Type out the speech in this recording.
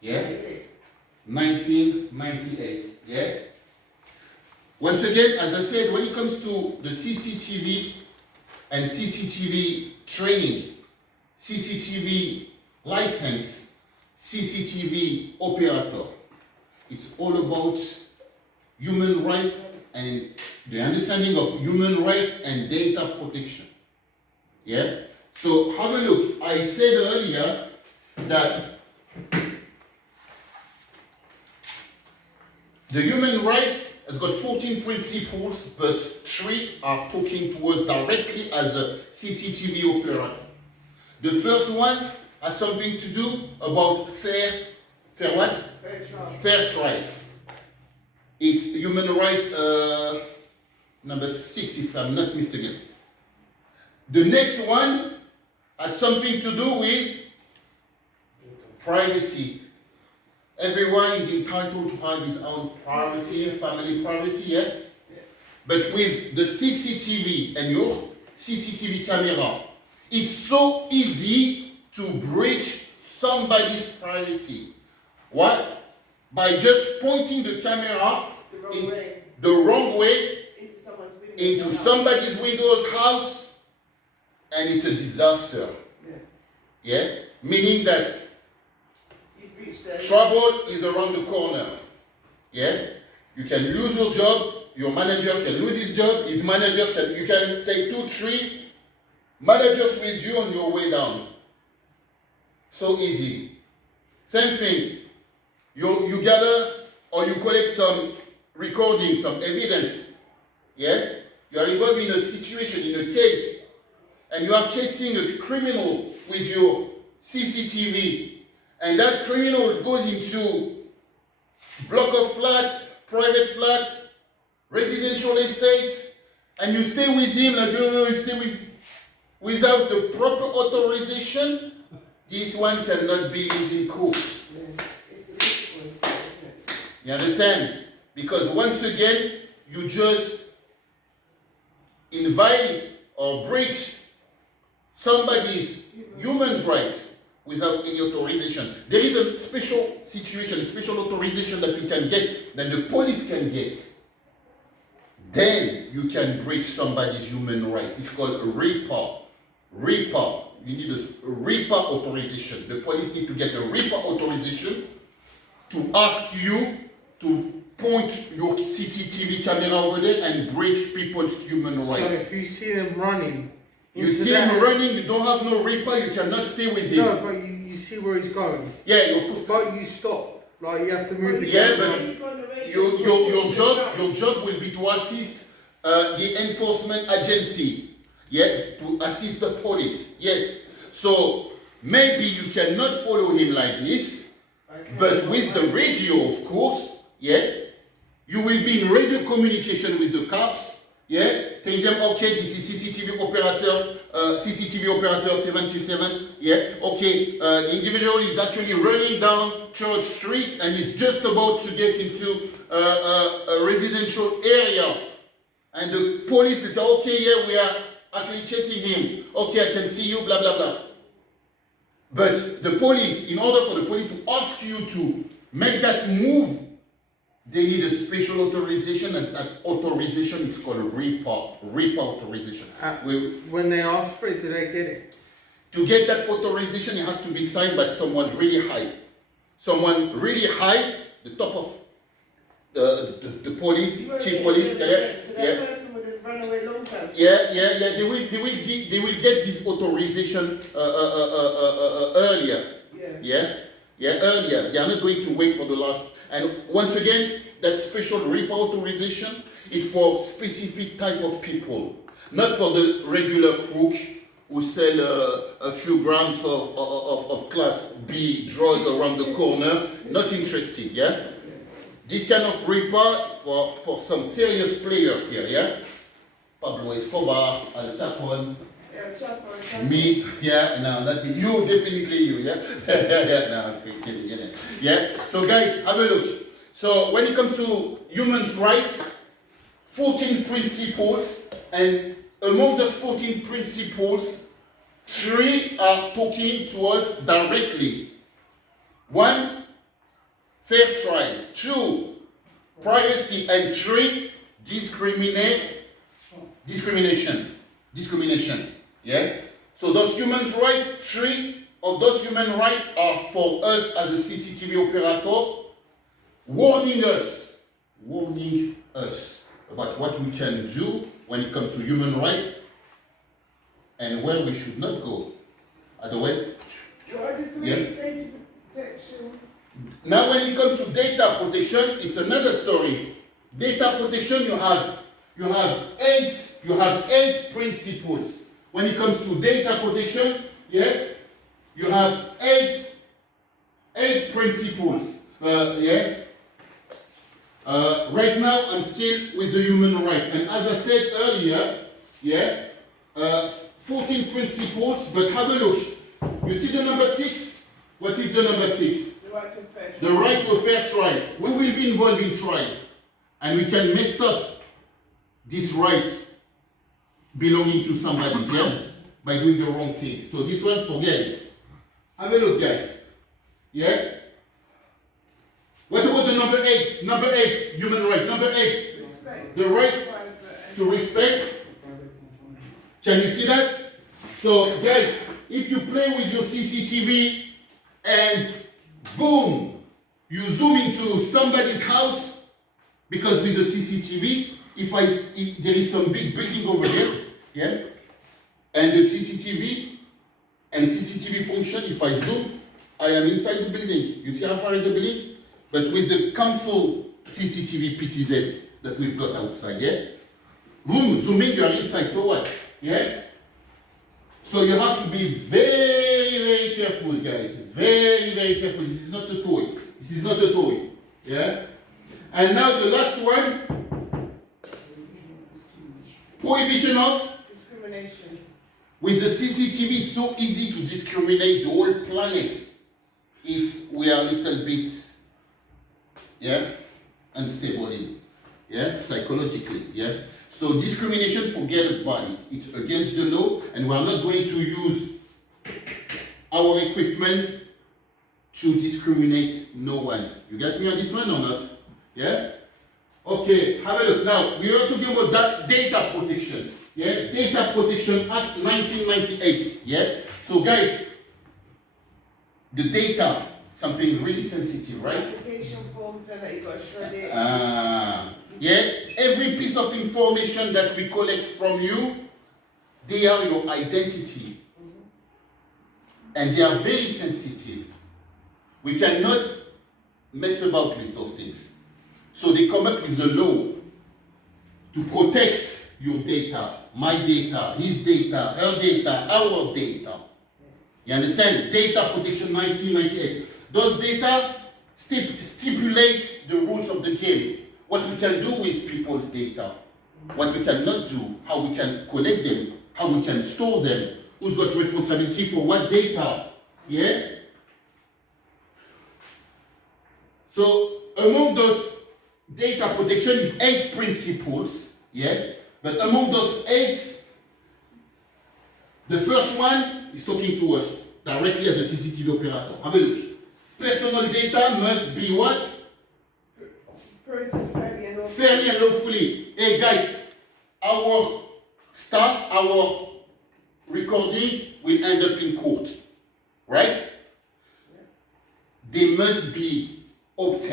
Yeah? 1998. Yeah? Once again, as I said, when it comes to the CCTV and CCTV training, CCTV license, CCTV operator, it's all about human right and the understanding of human right and data protection. Yeah? So have a look. I said earlier that the human right has got 14 principles, but 3 are talking to us directly as a CCTV operator. The first one has something to do about fair what? Fair trial. It's human right number 6, if I'm not mistaken. The next one has something to do with privacy. Everyone is entitled to have his own privacy, family privacy, yeah? But with the CCTV and your CCTV camera, it's so easy to breach somebody's privacy. What? By just pointing the camera the wrong way into somebody's widow's house, and it's a disaster. Yeah? Meaning that trouble is around the corner. Yeah? You can lose your job, your manager can lose his job, his manager you can take 2, 3 managers with you on your way down. So easy. Same thing. You gather or you collect some recording, some evidence. Yeah? You are involved in a situation, in a case, and you are chasing a criminal with your CCTV. And that criminal goes into block of flat, private flat, residential estate, and you stay with him like you stay without the proper authorization. This one cannot be used in court. You understand? Because once again, you just invite or breach somebody's human rights without any authorization. There is a special situation, special authorization that you can get, that the police can get. Then you can breach somebody's human right. It's called a RIPA. RIPA. You need a RIPA authorization. The police need to get a RIPA authorization to ask you to point your CCTV camera over there and breach people's human rights. So if you see him running, you don't have no RIPA, you cannot stay with him. No, but you see where he's going. Yeah, of course. But you stop. Like you have to move the camera. But your job will be to assist the enforcement agency. Yeah, to assist the police. Yes. So maybe you cannot follow him like this, but with the radio, of course, yeah, you will be in radio communication with the cops. Yeah, tell them, okay, this is CCTV operator 77. Yeah, okay, the individual is actually running down Church Street and is just about to get into a residential area. And the police will say, okay, yeah, we are actually chasing him. Okay, I can see you, blah, blah, blah. But the police, in order for the police to ask you to make that move, they need a special authorization, and that authorization is called a RIPA authorization. When they ask for it, do they get it? To get that authorization, it has to be signed by someone really high. Someone really high, the top of the police, chief police. So that person would have run away long time. Yeah. They will get this authorization earlier. Yeah, earlier. They are not going to wait for the last. And once again, that special RIPA authorization is for specific type of people, not for the regular crook who sell a few grams of class B drugs around the corner. Not interested, yeah? This kind of RIPA for some serious player here, yeah? Pablo Escobar, Al Capone, me, yeah, no, not me. You, definitely you, yeah? No, I'm kidding, yeah. Yeah, so guys, have a look. So when it comes to human rights, 14 principles, and among those 14 principles, 3 are talking to us directly. One fair trial. 2, privacy. And 3, discrimination. Yeah? So those human rights, 3 of those human rights are for us as a CCTV operator, warning us about what we can do when it comes to human rights and where we should not go. Otherwise, Data protection. now when it comes to data protection, it's another story. Data protection, you have 8 principles. When it comes to data protection, yeah, you have 8 principles. Right now, I'm still with the human right, and as I said earlier, 14 principles. But have a look. You see the number 6? What is the number 6? The right to fair trial. The right to a fair trial. We will be involved in trial, and we can mess up this right belonging to somebody, yeah, by doing the wrong thing. So this one, forget it. Have a look, guys. Yeah. What about the number 8? Number 8, human right. Number 8, Respect. the right to respect. Can you see that? So, guys, if you play with your CCTV and boom, you zoom into somebody's house, because with the CCTV, if there is some big building over here, yeah, and the CCTV function, if I zoom, I am inside the building. You see how far is the building? But with the council CCTV PTZ that we've got outside, yeah? Boom, zooming, you are inside, so what? Yeah? So you have to be very, very careful, guys. Very, very careful. This is not a toy. Yeah? And now the last one. Prohibition of Discrimination. With the CCTV, it's so easy to discriminate the whole planet if we are a little bit, unstable in, psychologically, So discrimination, forget about it. It's against the law, and we are not going to use our equipment to discriminate no one. You get me on this one or not? Yeah? Okay, have a look. Now, we are talking about that data protection. Yeah? Data Protection Act 1998. Yeah? So guys, the data, something really sensitive, right? Application form that you got to shred it. Every piece of information that we collect from you, they are your identity. And they are very sensitive. We cannot mess about with those things. So they come up with the law to protect your data, my data, his data, her data, our data. You understand? Data Protection 1998. Those data stipulate the rules of the game. What we can do with people's data, what we cannot do, how we can collect them, how we can store them, who's got responsibility for what data. Yeah? So among those data protection is 8 principles, but among those 8, the first one is talking to us directly as a CCTV operator. Have a look. Personal data must be what? Processed fairly and lawfully. Fairly and lawfully. Hey guys, our staff, our recording will end up in court, right? They must be obtained